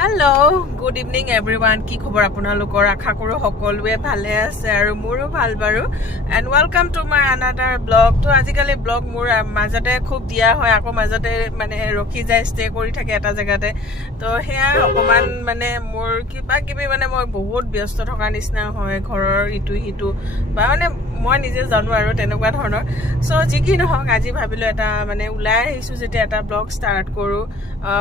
Hello, good evening everyone. Ki khobor apnalokor akha koru hokolwe bhale ase aru moru bhal baru and welcome to my another blog. To ajikali blog mur majate khub dia hoy ako majate mane rokhi jay stay kori thake eta jagate to heya okoman mane mur kiba kibi mane moi bahut byasto thoka nisna hoy ghoror itu hitu ba mane মই নিজে জানো আৰু তেনেকুৱা ধৰণৰ so জিকি নহক আজি ভাবিলো এটা মানে উলাই আহিছো যেতে এটা ব্লগ ষ্টাৰ্ট কৰো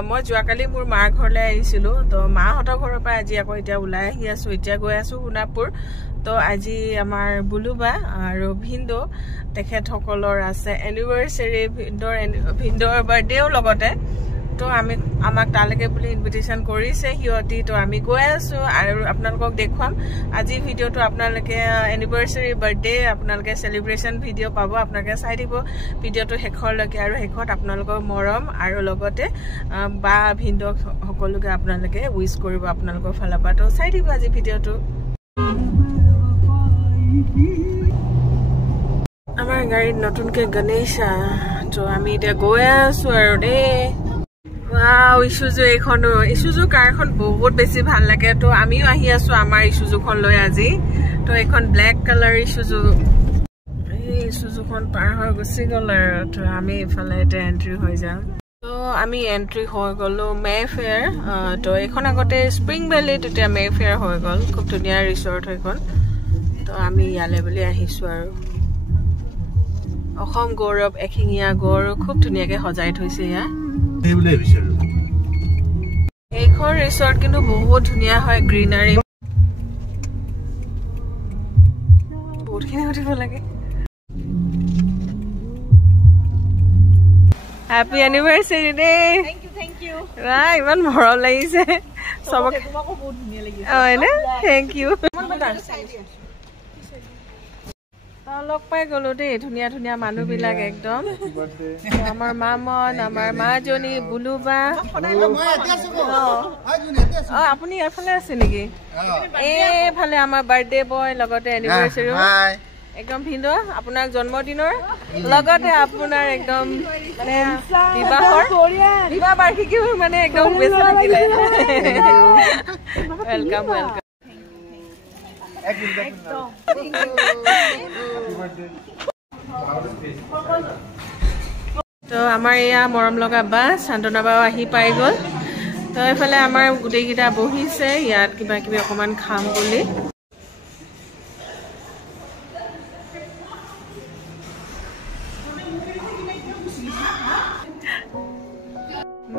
মই জুৱাকালি মোৰ মা ঘৰলৈ আহিছিলো তো মা হতৰ ঘৰৰ পৰা আজি আকৌ এতিয়া উলাই আহি আছো এতিয়া গৈ আছো গুণাপুৰ তো আজি আমাৰ বুলুবা আৰু ভিন্দো তেখেত সকলৰ আছে এনিভাৰ্সাৰি ভিন্দৰ বাৰ্থডেও লগতে তো আমি আমাক তালকে বুলি ইনভিটেশন কৰিছে হিয়তি তো আমি গৈ আছো আৰু আপোনালোকক দেখুৱাম আজি ভিডিওটো আপোনালোকে এনিভাৰ্সাৰি বাৰ্থডে আপোনালোকে সেলিব্ৰেশন ভিডিও পাব আপোনালোকে চাই দিব ভিডিওটো শেষৰলৈকে আৰু শেষত আপোনালোকৰ মৰম আৰু লগতে বা ভিন্দক সকলোকে আপোনালোকে উইশ কৰিব আপোনালোকৰ ফালৰ তো চাই দিব আজি ভিডিওটো আমাৰ গাড়ীত নতুনকে গণেশা তো আমি এতিয়া গৈ আছো আৰু দে Wow, Isuzu ekhono Isuzu car khon bahut beshi bhal lage to amiu ahi asu amar Isuzu khon loi aji to ekhon black color Isuzu khon par hoy gusi gol to ami phale eta entry hoy jam to ami entry hoy golo Mayfair to ekhon agote Spring Valley tete Mayfair hoy gol khub dunia resort hoy kon to ami yale boli ahisu aru Okhom Gaurav Ekhingia Gor khub dunia ke hojai thoise ya এইখন ৰিসৰ্ট কিন্তু বহুত ধুনিয়া হয় গ্ৰীনাৰী বহুত খিনি উঠিব লাগে happy এনিভাৰ্সাৰি day thank U ৰাই ইমান মৰম লাগিছে সবক তোমাকো বহুত ধুনিয়া লাগিছে হয়নে থ্যাংক ইউ লগ পাই গলো দেই ধুনিয়া ধুনিয়া মানুহ বিলাক একদম আমাৰ মামন আমাৰ মাজনী বুলুবা আপুনি এফালে আছে নেকি এফালে আমাৰ বাৰ্থডে বয় লগতে এনিভাৰ্সাৰি একদম ভিন্দো আপোনাক জন্মদিনৰ লগতে আপোনাৰ একদম মানে বিবাহ বাৰ্ষিকী মানে একদম বেছি লাগিলে ওয়েলকাম ওয়েলকাম তো আমাৰ ইয়া মৰম লগা বা শান্তনা বাও আহি পাই গল তো এফালে আমাৰ গুটেই গিটা বহিছে ইয়াত কিবা কিবি অকমান খাম বুলি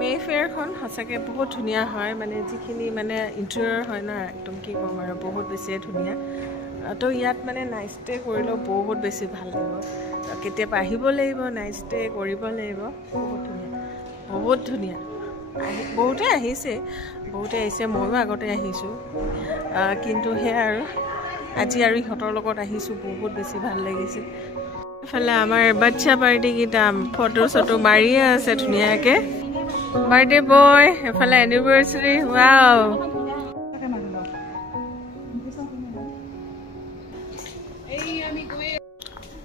Mayfair খন হসাকে বহুত ধুনিয়া হয় মানে যিখিনি মানে ইন্টেৰিয়ৰ হয় না একদম কি কম আৰু বহুত বেছি ধুনিয়া তো ইয়াত মানে নাইট ষ্টে কৰিলে বহুত বেছি ভাল লাগিব কেতিয়াবা আহিব লাগিব নাইট ষ্টে কৰিব লাগিব বহুত ধুনিয়া বহুতে আহিছে ময়ো আগতে আহিছো কিন্তু হে আৰু আজি আৰু ইহঁতৰ লগত আহিছো বহুত বেছি ভাল লাগিছে এফালে আমাৰ বাচ্চা পাৰ্টি কিটা ফটো চটো মাৰিয়ে আছে ধুনিয়াকে Birthday boy, এফালে anniversary, wow.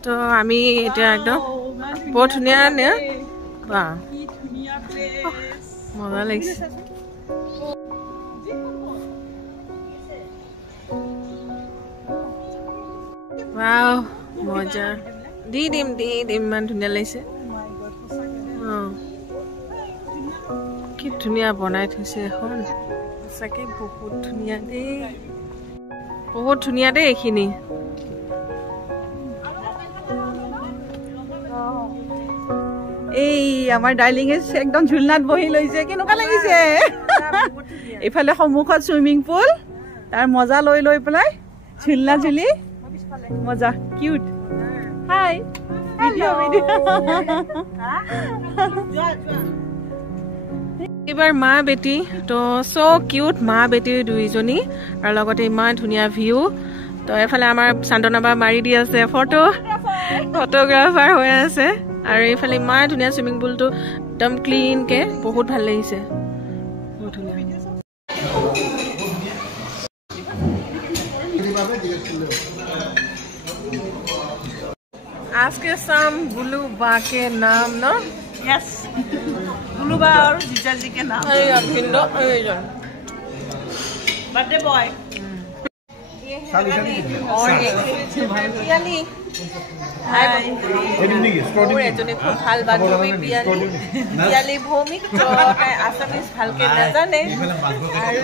তো আমি এটা একদম বহুত ধুনিয়া নে বা মজা লাগিছে wow মজা দি দিম মান ধুনিয়া লাগিছে কি ধুনিয়া বনাই থৈছে এখন সঁচাকে বহুত ধুনিয়া দেই এইখিনি এই আমাৰ ডাৰ্লিং একদম ঝুলনাত বহি লৈছে কেনেকুৱা লাগিছে এইফালে সন্মুখত সুইমিং পুল তাৰ মজা লৈ পেলাই ঝুলনা ঝুলি মজা কিউট হাই ভিডিও এবাৰ মা বেটি তো সো কিউট মা বেটি দুইজনী আৰু লগতে ইমান ধুনিয়া ভিউ তো এফালে আমাৰ শান্তনা বা মাৰি দি আছে ফটোগ্ৰাফাৰ হৈ আছে আৰু এফালে ইমান ধুনিয়া সুইমিং পুলটো একদম ক্লিন কে বহুত ভাল লাগিছে বহুত ধুনিয়া आज के शाम बुलुबा के नाम ना यस बुलुबा और जीजा जी के नाम भिंडो बर्थडे बॉय और पियाली মোৰ এজনী খুব ভাল বান্ধৱী পিয়ালি ভৌমিক তাই আছামিজ ভালকে নাজানে আৰু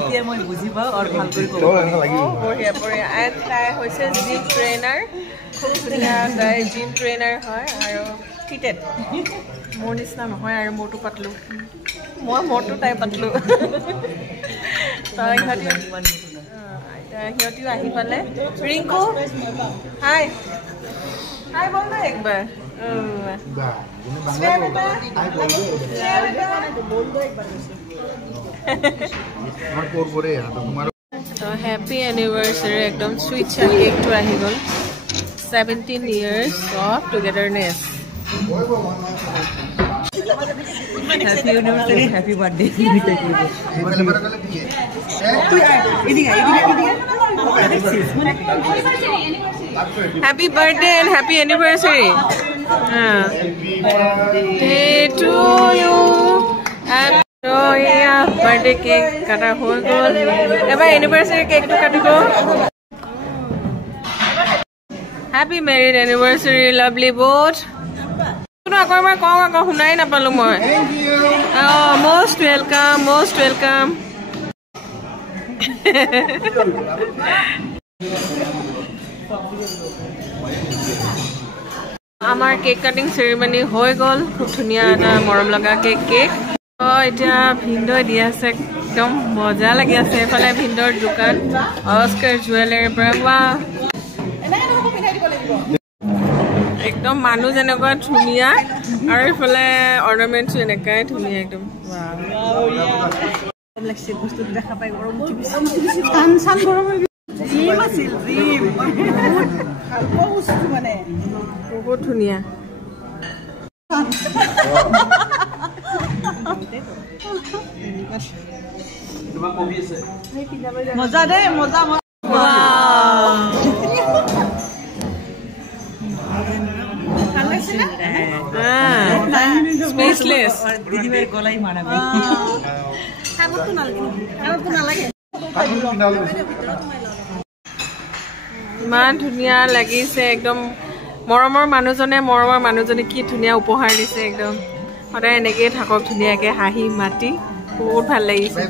এতিয়া মই বুজি পাওঁ আৰু ভাল কৰি ক'ব বঢ়িয়া বঢ়িয়া এণ্ড তাই হৈছে জিম ট্ৰেইনাৰ খুব ধুনীয়া তাই জিম ট্ৰেইনাৰ হয় আৰু ফিটেড মোৰ নিচিনা নহয় আৰু মোৰটো পাতলো মই মোৰটো তাই পাতলো তই সিহঁতিও আহি পালে ৰিংকু হাই হাই বল না একবাৰ তো হ্যাপি এনিভার্সারি একদম সুইট কেকটো আহি গ'ল 17 years of togetherness happy anniversary happy birthday Happy birthday and happy anniversary. Day to you. Birthday cake kata hoi gol. Eba anniversary cake to katibo. Happy married anniversary, lovely both. Kuno akorbar ko hunai na palu moi. Oh, most welcome, most welcome. আমাৰ cake cutting সেৰেমনি হৈ গল খুব ধুনীয়া এটা মৰম লগা cake এতিয়া ভিন্দই দি আছে একদম মজা লাগি আছে এফালে ভিন্দৰ দোকান অস্কাৰ জুৱেলাৰী পৰা একদম মানুহ যেনেকুৱা ধুনীয়া আৰু এফালে অৰ্নামেন্টছ এনেকাই ধুনীয়া একদম লাগছে বস্তু দেখা পাই গৰম চান গৰম জিম আছিল জিম ভালপোৱা বস্তু মানে বহুত ধুনীয়া মজা দে মজা স্পেসলেস দিদিভাইৰ গলাই মাৰাবি কাগজটো নালাগে ইমান ধুনীয়া লাগিছে একদম মৰমৰ মানুহজনে কি ধুনীয়া উপহাৰ দিছে একদম সদায় এনেকৈ থাকক ধুনীয়াকৈ হাঁহি মাতি বহুত ভাল লাগিছে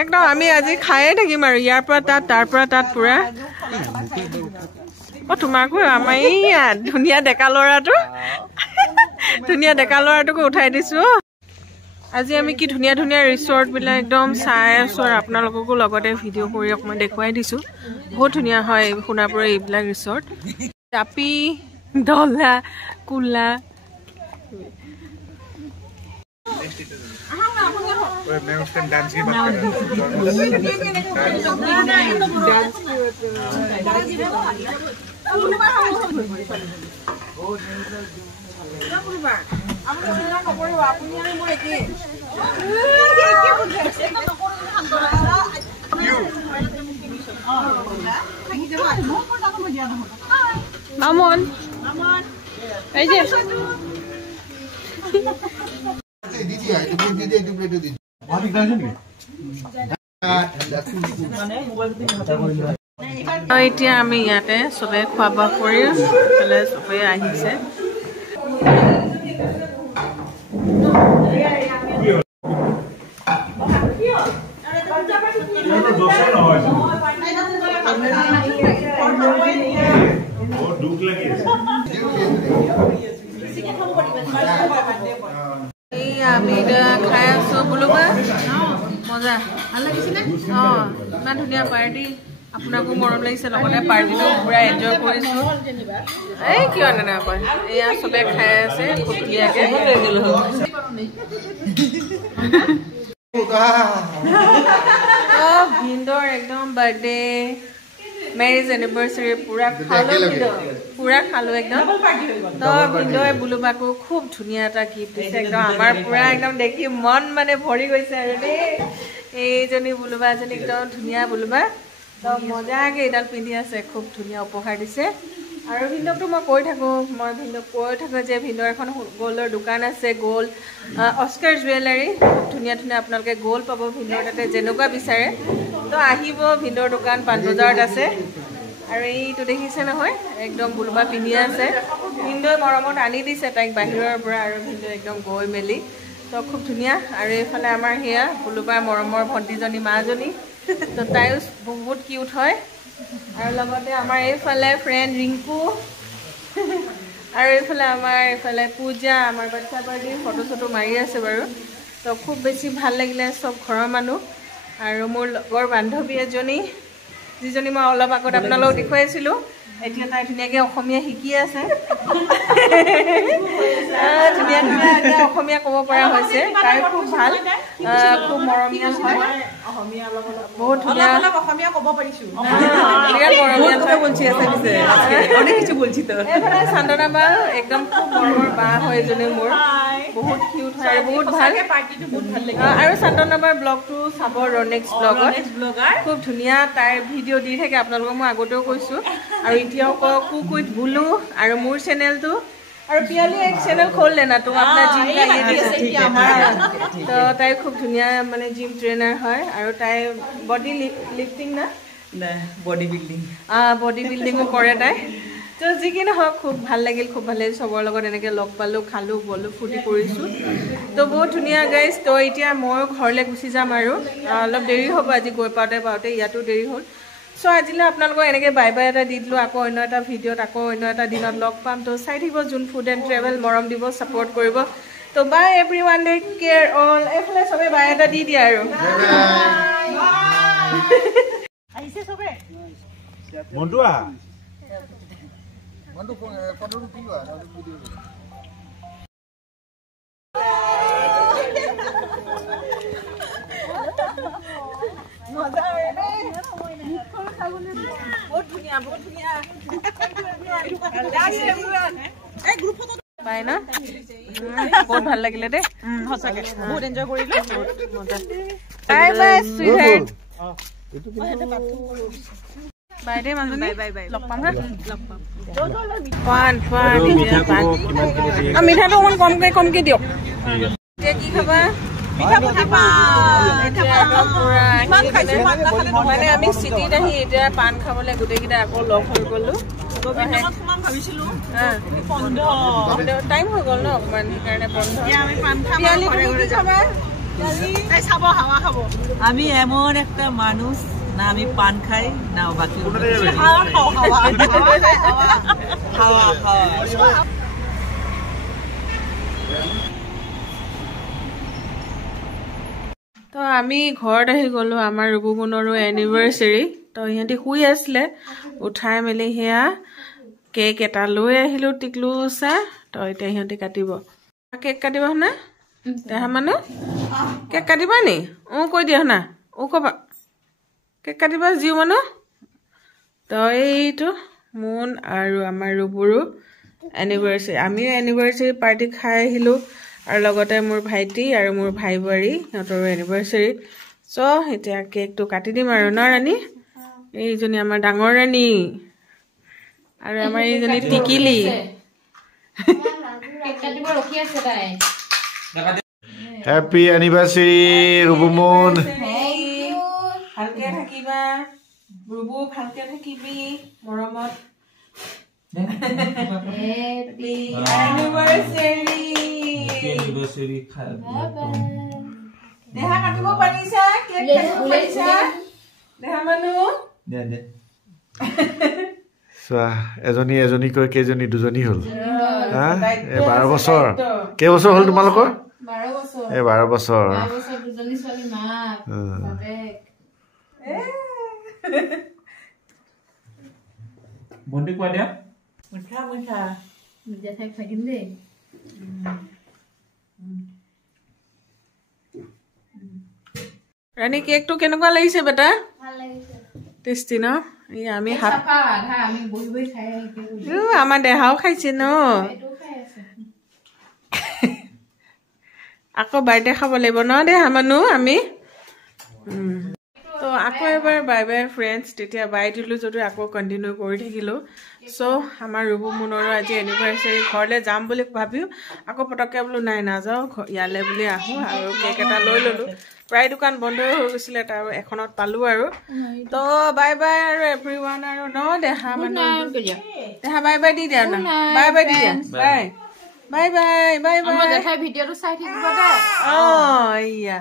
একদম আমি আজি খায়ে থাকিম আৰু ইয়াৰ পৰা তাত তাৰ পৰা তাত পুৰা তোমাকো আমাৰ ইয়াত ধুনীয়া ডেকা ল'ৰাটোকো উঠাই দিছো আজি আমি কি ধুনীয়া ধুনীয়া ৰিসৰ্ট বিলাক একদম চাই আছো আৰু আপোনালোককো লগতে ভিডিঅ' কৰি অকমান দেখুৱাই দিছো বহুত ধুনীয়া হয় সোণাপুৰৰ এইবিলাক ৰিসৰ্ট টাপি ডলা কুলা मैं उसका डांस की बात कर रहा এতিয়া আমি ইয়াতে সবে খোৱা বোৱা কৰি সবে আহিছে আমি খাই আছো বোলোবা মজা ভাল লাগিছেনে ইমান ধুনীয়া পাৰ্টি আপোনাকো মৰম লাগিছে লগতে পাৰ্টিটো পুৰা এনজয় কৰিছো এই কিয় নাপায় এয়া সবে খাই আছে খুব ধুনীয়াকে ভিন্দৰ একদম বাৰ্থডে মেৰেজ এনিভাৰ্চাৰী পুৰা খালো একদম তো ভিন্দই বুলুবাকো খুব ধুনীয়া এটা গিফ্ট দিছে একদম আমাৰ পুৰা একদম দেখি মন মানে ভৰি গৈছে আৰু দেই এইজনী বুলুবা এজনী একদম ধুনীয়া বুলুবা তো মজাকে এডাল পিন্ধি আছে খুব ধুনীয়া উপহাৰ দিছে আৰু ভিন্দকটো মই কৈ থাকোঁ যে ভিন্দৰ এখন গ'ল্ডৰ দোকান আছে গ'ল্ড অস্কাৰ জুৱেলাৰী খুব ধুনীয়া ধুনীয়া আপোনালোকে গ'ল্ড পাব ভিন্দৰ তাতে যেনেকুৱা বিচাৰে তো আহিব ভিন্দৰ দোকান পাণবজাৰত আছে আৰু এইটো দেখিছে নহয় একদম বুলুবা পিন্ধি আছে ভিন্দই মৰমত আনি দিছে তাইক বাহিৰৰ পৰা আৰু ভিন্দই একদম গৈ মেলি তো খুব ধুনীয়া আৰু এইফালে আমাৰ সেয়া বুলুবাৰ মৰমৰ ভণ্টিজনী মাজনী তো তাইও বহুত কিউট হয় আৰু লগতে আমাৰ এইফালে ফ্ৰেণ্ড ৰিংকু আৰু এইফালে আমাৰ এইফালে পূজা আমাৰ বাচ্চা পাৰ্টি ফটো চটো মাৰি আছে বাৰু তো খুব বেছি ভাল লাগিলে চব ঘৰৰ মানুহ আৰু মোৰ লগৰ বান্ধৱী এজনী যিজনী মই অলপ আগত আপোনালোকক দেখুৱাইছিলোঁ এতিয়া তাই ধুনীয়াকৈ অসমীয়া শিকি আছে ধুনীয়া ধুনীয়া অসমীয়া ক'ব পৰা হৈছে তাই খুব ভাল খুব মৰমীয়াল হয় বহুত ধুনীয়া অসমীয়া ক'ব পাৰিছোঁ এইফালে চান্দনা বা একদম খুব মৰমৰ বা হয় এজনী মোৰ বহুত কিউট হয় আৰু বহুত ভাল আৰু চান্দনা বাৰ ব্লগটো চাব নেক্সট ব্লগত খুব ধুনীয়া তাইৰ ভিডিঅ' দি থাকে আপোনালোকক মই আগতেও কৈছোঁ আৰু এতিয়াও কওক কুক উইথ বুলু আৰু মোৰ চেনেলটো আৰু পিয়ালি এক চেনেল खोल लेना तुम अपना जिम का ये तो ताई खूब धुनिया माने जिम ट्रेनर है और ताई बॉडी लिफ्टिंग ना बॉडी बिल्डिंग बॉडी बिल्डिंगो करे ताई तो जिकिन हो खूब ভাল লাগিল সবৰ লগত এনেকৈ লগ পালো খালো বলো ফুটি কৰিছো তো বহুত ধুনিয়া গাইস তো এতিয়া মই ঘৰলে গুচি যাম আৰু অলপ দেৰি হ'ব আজি গৈ পাওঁতে ইয়াতো দেৰি হ'ল সো আজিলে আপোনালোকক এনেকৈ বাই বাই এটা দি দিলোঁ আকৌ অন্য এটা ভিডিঅ'ত আকৌ অন্য এটা দিনত লগ পাম তো চাই থাকিব যোন ফুড এণ্ড ট্ৰেভেল মৰম দিব ছাপোৰ্ট কৰিব তো বাই এভৰিৱান টেক কেয়াৰ অল এফালে চবে বাই এটা দি দিয়া আৰু আহিছে চবে মন্টু ফটো উঠিলো ভিডিঅ মজা বহুত ধুনীয়া বাই না বহুত ভাল লাগিলে দেই সঁচাকে বহুত এনজয় কৰিলো বাই বাই সুইট বাই দে মানুহ বাই লগ পাম হা মিঠাটো অকমান কমকে দিয়ক এতিয়া কি খাবা মানে আমি চিটিত আহি এতিয়া পাণ খাবলৈ গোটেইকেইটা আকৌ লগ হৈ গলো টাইম হৈ গল ন অকমান সেইকাৰণে বন্ধ আমি এমন একটা মানুষ না আমি পান খাই না বাকি তো আমি ঘৰত আহি গলো আমাৰ ৰুবুমনৰো এনিভাৰ্চাৰী তো ইহঁতি শুই আছিলে উঠাই মেলি সেয়া কেক এটা লৈ আহিলো টিকলু চা তো এতিয়া ইহঁতি কাটিব কেক কাটিব না দেহা মানুহ কেক কাটিবা নি কৈ দিয়া না কবা কেক কাটিবা জিও মানুহ তো এইটো মুন আৰু আমাৰ ৰুবুৰো এনিভাৰ্চাৰী আমিও এনিভাৰ্চাৰী পাৰ্টি খাই আহিলো আৰু লগতে মোৰ ভাইটি আৰু মোৰ ভাই বোৱাৰী সিহঁতৰো এনিভাৰ্চাৰী সো এতিয়া কেকটো কাটি দিম আৰু ন ৰাণী এইজনী আমাৰ ডাঙৰ ৰাণী আৰু আমাৰ এইজনী টিকিলি হ্যাপি অ্যানিভাৰ্সাৰি ৰুবুমন ভালকে থাকিবা ৰুবু ভালকে থাকিবি মৰমত হ্যাপি অ্যানিভাৰ্সাৰি দেহা কাটিব পাৰিছা কেক কাটিব পাৰিছা দেহা মানুহ এজনী এজনীকৈ কেইজনী দুজনী হ'ল 12 বছৰ কেইবছৰ হ'ল তোমালোকৰ 12 বছৰ 12 বছৰ দুজনী ছোৱালী মাক বন্ধু কোৱা দিয়া মিঠা নিজে থাক থাকিম দেই ৰাণী কেকটো কেনেকুৱা লাগিছে বেটা ভাল লাগিছে টেষ্টি ন এই আমি আমি বহি বহি খাই আমাৰ দেহাও খাইছে ন আকৌ বাৰ্থডে খাব লাগিব ন দেহা মানুহ আমি তো আকৌ এবাৰ বাই বাই ফ্ৰেণ্ডছ তেতিয়া বাই দিলোঁ যদিও আকৌ কণ্টিনিউ কৰি থাকিলোঁ চ' আমাৰ ৰুবু মুনৰো আজি এনিভাৰ্চাৰী ঘৰলৈ যাম বুলি ভাবিও আকৌ পটককৈ বোলো নাই নাযাওঁ ইয়ালৈ বুলি আহোঁ আৰু কেক এটা লৈ ল'লোঁ প্ৰায় দোকান বন্ধই হৈ গৈছিলে তাৰ এখনত পালোঁ আৰু তো বাই বাই আৰু এভৰি ওৱান আৰু ন দেহা মানুহ দেহা বাই বাই দি দিয়া না বাই বাই দি দিয়া bye bye bye bye bye দেখাই ভিডিঅ'টো চাই থাকিব দে ইয়া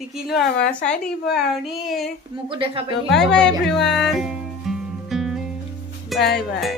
টিকিলো আমাৰ চাই থাকিব আৰু দেই মোকো দেখা bye bye every one bye bye